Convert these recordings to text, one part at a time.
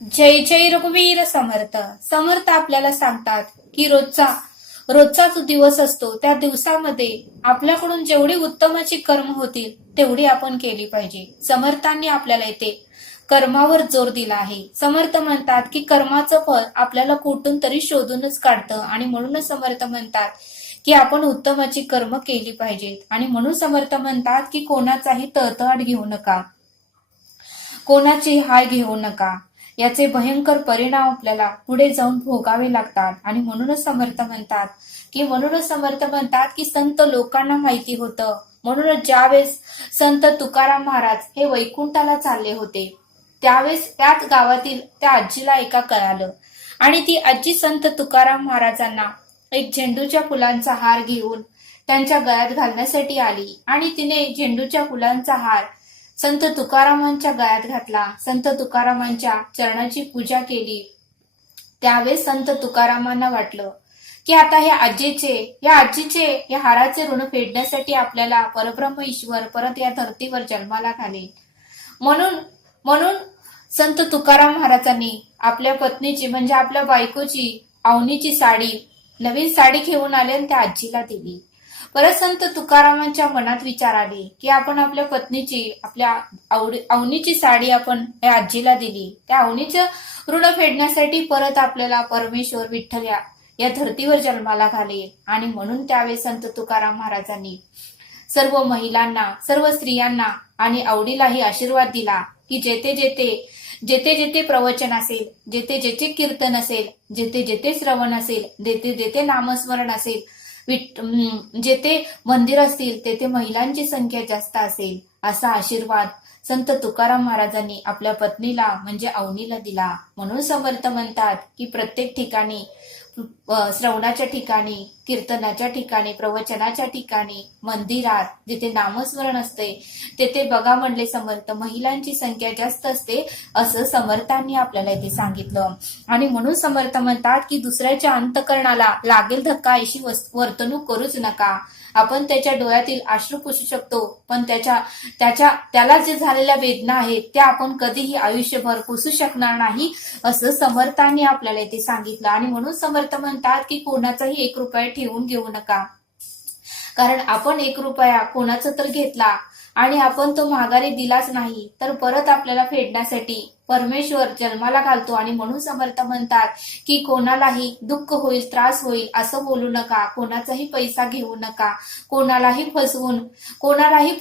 जय जय रघुवीर समर्थ. समर्थ आपल्याला सांगतात की रोजचा जो दिवस असतो त्या दिवसामध्ये आपल्याकडून जेवढी उत्तमाची कर्म होतील तेवढी आपण केली पाहिजे. समर्थांनी आपल्याला इथे कर्मावर जोर दिला आहे. समर्थ म्हणतात की कर्माचं फळ आपल्याला कुठून तरी शोधूनच काढतं आणि म्हणूनच समर्थ म्हणतात की आपण उत्तमाची कर्म केली पाहिजेत. आणि म्हणून समर्थ म्हणतात की कोणाचाही तळतळ घेऊ नका, कोणाची हाय घेऊ नका. याचे भयंकर परिणाम आपल्याला पुढे जाऊन भोगावे लागतात. आणि म्हणूनच समर्थ म्हणतात की संत लोकांना माहिती होतं. म्हणूनच ज्यावेळेस संत तुकाराम महाराज हे वैकुंठाला चालले होते त्यावेळेस त्याच गावातील त्या आजीला एका कळालं आणि ती आजी संत तुकाराम महाराजांना एक झेंडूच्या फुलांचा हार घेऊन त्यांच्या गळ्यात घालण्यासाठी आली आणि तिने झेंडूच्या फुलांचा हार संत तुकारामांच्या गळ्यात घातला. संत तुकारामांच्या चरणाची पूजा केली. त्यावेळेस संत तुकारामांना वाटलं की आता या आजीचे या हाराचे ऋण फेडण्यासाठी आपल्याला परब्रह्म ईश्वर परत या धर्तीवर जन्माला घालेल. म्हणून संत तुकाराम महाराजांनी आपल्या पत्नीची म्हणजे आपल्या बायकोची अवनीची साडी, नवीन साडी घेऊन आले आणि त्या आजीला दिली. परत संत तुकारामांच्या मनात विचार आले की आपण आपल्या पत्नीची आपल्या अवनीची साडी आपण या आजीला दिली, त्या अवनीचं ऋण फेडण्यासाठी परत आपल्याला परमेश्वर विठ्ठल या धर्तीवर जन्माला घालेल. आणि म्हणून त्यावेळेस संत तुकाराम महाराजांनी सर्व महिलांना, सर्व स्त्रियांना आणि आवडीलाही आशीर्वाद दिला की जेथे जेथे प्रवचन असेल, जेथे जेथे कीर्तन असेल, जेथे जेथे श्रवण असेल, जेथे जेथे नामस्मरण असेल, जेथे मंदिर असतील तेथे महिलांची संख्या जास्त असेल असा आशीर्वाद संत तुकाराम महाराजांनी आपल्या पत्नीला म्हणजे अवनीला दिला. म्हणून समर्थ म्हणतात की प्रत्येक ठिकाणी, श्रवणाच्या ठिकाणी, कीर्तनाच्या ठिकाणी, प्रवचनाच्या ठिकाणी, मंदिरात जिथे नामस्मरण असते तेथे बघा म्हणले समर्थ महिलांची संख्या जास्त असते असं समर्थांनी आपल्याला इथे सांगितलं. आणि म्हणून समर्थ म्हणतात की दुसऱ्याच्या अंतःकरणाला लागेल धक्का अशी वर्तणूक करूच नका. आपण त्याच्या डोळ्यातील अश्रू पुसू शकतो पण त्याला जे झालेल्या वेदना आहेत त्या आपण कधीही आयुष्यभर पुसू शकणार नाही असं समर्थांनी आपल्याला इथे सांगितलं. आणि म्हणून समर्थ म्हणतात की कोणाचाही 1 रुपया ठेवून घेऊ नका, कारण आपण 1 रुपया कोणाचा तर घेतला आणि आपण तो माघारी दिलाच नाही तर परत आपल्याला फेडण्यासाठी परमेश्वर जन्माला घालतो. आणि म्हणून समर्थ म्हणतात की कोणालाही दुःख होईल, त्रास होईल असं बोलू नका, कोणाचाही पैसा घेऊ नका, कोणालाही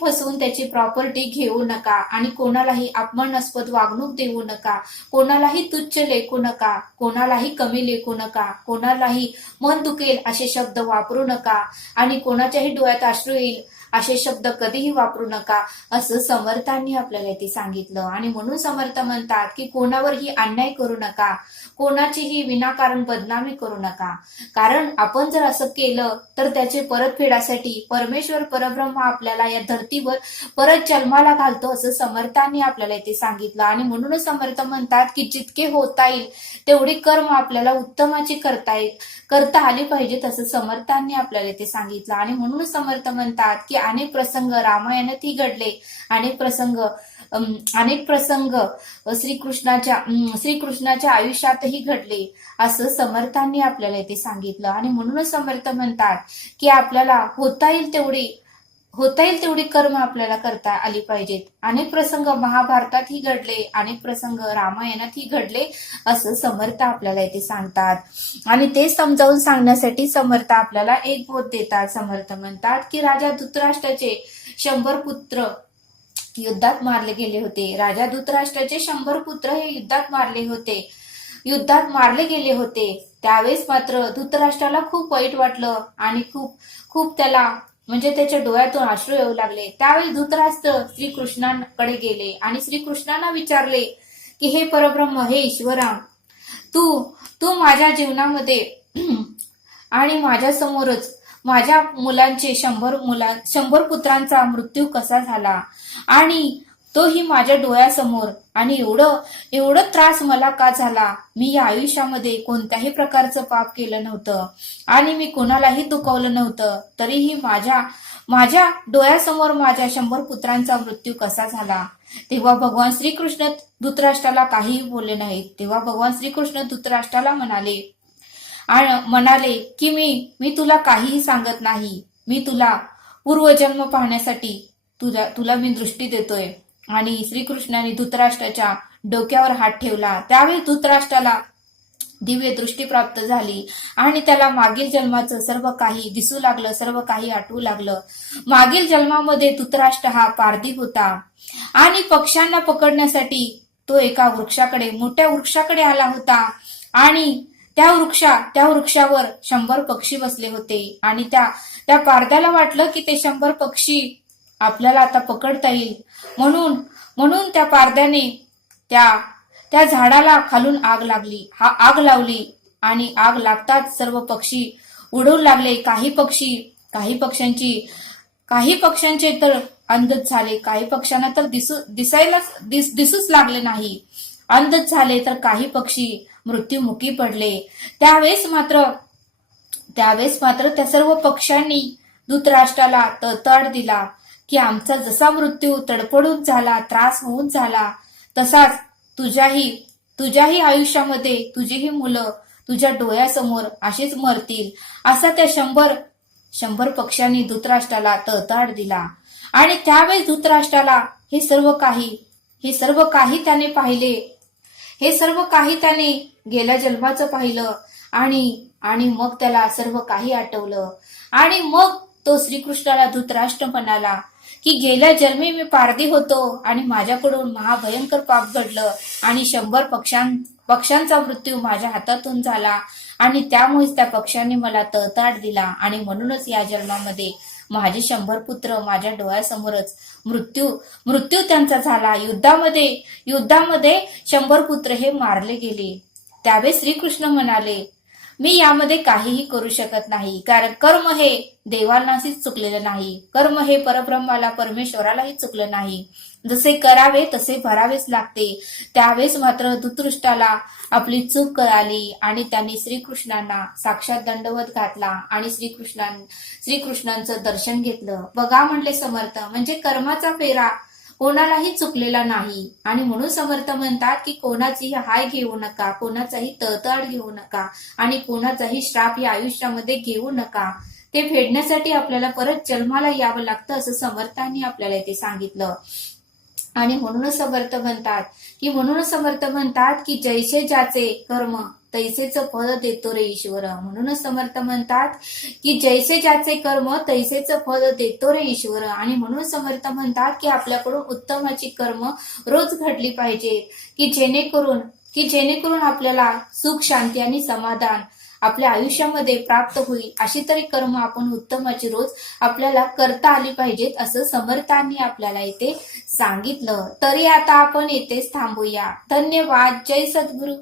फसवून त्याची प्रॉपर्टी घेऊ नका आणि कोणालाही अपमानास्पद वागणूक देऊ नका, कोणालाही तुच्छ लेखू नका, कोणालाही कमी लेखू नका, कोणालाही मन दुखेल असे शब्द वापरू नका आणि कोणाच्याही डोळ्यात अश्रू येईल असे शब्द कधीही वापरू नका असं समर्थांनी आपल्याला इथे सांगितलं. आणि म्हणून समर्थ म्हणतात की कोणावरही अन्याय करू नका, कोणाचीही विनाकारण बदनामी करू नका, कारण आपण जर असं केलं तर त्याचे परतफेडासाठी परमेश्वर परब्रह्म आपल्याला या धर्तीवर परत जन्माला घालतो असं समर्थांनी आपल्याला इथे सांगितलं. आणि म्हणूनच समर्थ म्हणतात की जितके होता येईल तेवढी कर्म आपल्याला उत्तमाची करता आली पाहिजेत असं समर्थांनी आपल्याला इथे सांगितलं. आणि म्हणूनच समर्थ म्हणतात की अनेक प्रसंग रामायणातही घडले, अनेक प्रसंग श्रीकृष्णाच्या आयुष्यातही घडले असं समर्थांनी आपल्याला इथे सांगितलं. आणि म्हणूनच समर्थ म्हणतात की आपल्याला होता येईल तेवढी कर्म आपल्याला करता आली पाहिजेत. अनेक प्रसंग महाभारतातही घडले, अनेक प्रसंग रामायणातही घडले असं समर्थ आपल्याला इथे सांगतात. आणि ते समजावून सांगण्यासाठी समर्थ आपल्याला एक बोध देतात. समर्थ म्हणतात की राजा धृतराष्ट्राचे 100 पुत्र युद्धात मारले गेले होते. राजा धृतराष्ट्राचे 100 पुत्र हे युद्धात मारले गेले होते. त्यावेळेस मात्र धृतराष्ट्राला खूप वाईट वाटलं आणि खूप त्याला म्हणजे त्याच्या डोळ्यातून अश्रू येऊ लागले. त्यावेळी धृतराष्ट्र श्रीकृष्णांकडे गेले आणि श्रीकृष्णांना विचारले की हे परब्रह्म, हे ईश्वरा, तू माझ्या जीवनामध्ये आणि माझ्या समोरच माझ्या मुलांचे 100 पुत्रांचा मृत्यू कसा झाला आणि तोही माझ्या डोळ्यासमोर, आणि एवढं त्रास मला का झाला? मी या आयुष्यामध्ये कोणत्याही प्रकारचं पाप केलं नव्हतं आणि मी कोणालाही दुखावलं नव्हतं, तरीही माझ्या डोळ्यासमोर माझ्या 100 पुत्रांचा मृत्यू कसा झाला? तेव्हा भगवान श्रीकृष्ण धृतराष्ट्राला काहीही बोलले नाहीत. तेव्हा भगवान श्रीकृष्ण धृतराष्ट्राला म्हणाले की मी तुला काहीही सांगत नाही. मी तुला पूर्वजन्म पाहण्यासाठी तुला मी दृष्टी देतोय. आणि श्रीकृष्णाने धृतराष्ट्राच्या डोक्यावर हात ठेवला. त्यावेळी धृतराष्ट्राला दिव्य दृष्टी प्राप्त झाली आणि त्याला मागील जन्माचं सर्व काही दिसू लागलं, सर्व काही आठवू लागलं. मागील जन्मामध्ये धृतराष्ट्र हा पारधी होता आणि पक्ष्यांना पकडण्यासाठी तो एका मोठ्या वृक्षाकडे आला होता आणि त्या वृक्षावर 100 पक्षी बसले होते आणि त्या पारध्याला वाटलं की ते 100 पक्षी आपल्याला आता पकडता येईल. म्हणून त्या पारध्याने त्या झाडाला खालून आग लावली आणि आग लागताच सर्व पक्षी उडू लागले. काही पक्ष्यांचे तर अंधच झाले, काही पक्ष्यांना तर दिसूच लागले नाही, अंधच झाले, तर काही पक्षी मृत्युमुखी पडले. त्यावेळेस मात्र त्या सर्व पक्ष्यांनी धृतराष्ट्राला तळतळ दिला की आमचा जसा मृत्यू तडफडून झाला, त्रास होऊन झाला, तसाच तुझ्याही आयुष्यामध्ये तुझीही मुलं तुझ्या डोळ्यासमोर अशीच मरतील. असा त्या 100 पक्ष्यांनी धृतराष्ट्राला तळतळ दिला. आणि त्यावेळेस धृतराष्ट्राला हे सर्व काही त्याने पाहिले, हे सर्व काही त्याने गेल्या जन्माचं पाहिलं आणि मग त्याला सर्व काही आठवलं. आणि मग तो श्रीकृष्णाला धृतराष्ट्र म्हणाला की गेल्या जन्मी मी पारधी होतो आणि माझ्याकडून महाभयंकर पाप घडलं आणि 100 पक्ष्यांचा मृत्यू माझ्या हातातून झाला आणि त्यामुळेच त्या पक्ष्यांनी मला तळताट दिला आणि म्हणूनच या जन्मामध्ये माझे 100 पुत्र माझ्या डोळ्यासमोरच मृत्यू त्यांचा झाला. युद्धामध्ये 100 पुत्र हे मारले गेले. त्यावेळेस श्रीकृष्ण म्हणाले मी यामध्ये काहीही करू शकत नाही, कारण कर्म हे देवांनाच चुकलेलं नाही, कर्म हे परब्रह्माला परमेश्वरालाही चुकलं नाही. जसे करावे तसे भरावेच लागते. त्यावेळेस मात्र धृतराष्ट्राला आपली चूक कळाली आणि त्यांनी श्रीकृष्णांना साक्षात दंडवत घातला आणि श्रीकृष्णांचं दर्शन घेतलं. बघा म्हटले समर्थ, म्हणजे कर्माचा फेरा कोणालाही चुकलेला नाही. आणि म्हणून समर्थ म्हणतात की कोणाचीही हाय घेऊ नका, कोणाचाही तळतळ घेऊ नका आणि कोणाचाही श्राप या आयुष्यामध्ये घेऊ नका. ते फेडण्यासाठी आपल्याला परत जन्माला यावं लागतं असं समर्थांनी आपल्याला इथे सांगितलं. आणि म्हणूनच समर्थ म्हणतात की जैसे ज्याचे कर्म तैसेच फळ देतो रे ईश्वर. म्हणूनच समर्थ म्हणतात की जैसे ज्याचे कर्म तैसेच फळ देतो रे ईश्वर. आणि म्हणून समर्थ म्हणतात की आपल्याकडून उत्तमाची कर्म रोज घडली पाहिजे की जेणेकरून आपल्याला सुख, शांती आणि समाधान आपल्या आयुष्यामध्ये प्राप्त होईल. अशी तरी कर्म आपण उत्तमाची रोज आपल्याला करता आली पाहिजेत असं समर्थांनी आपल्याला इथे सांगितलं. तरी आता आपण इथेच थांबूया. धन्यवाद. जय सद्गुरू.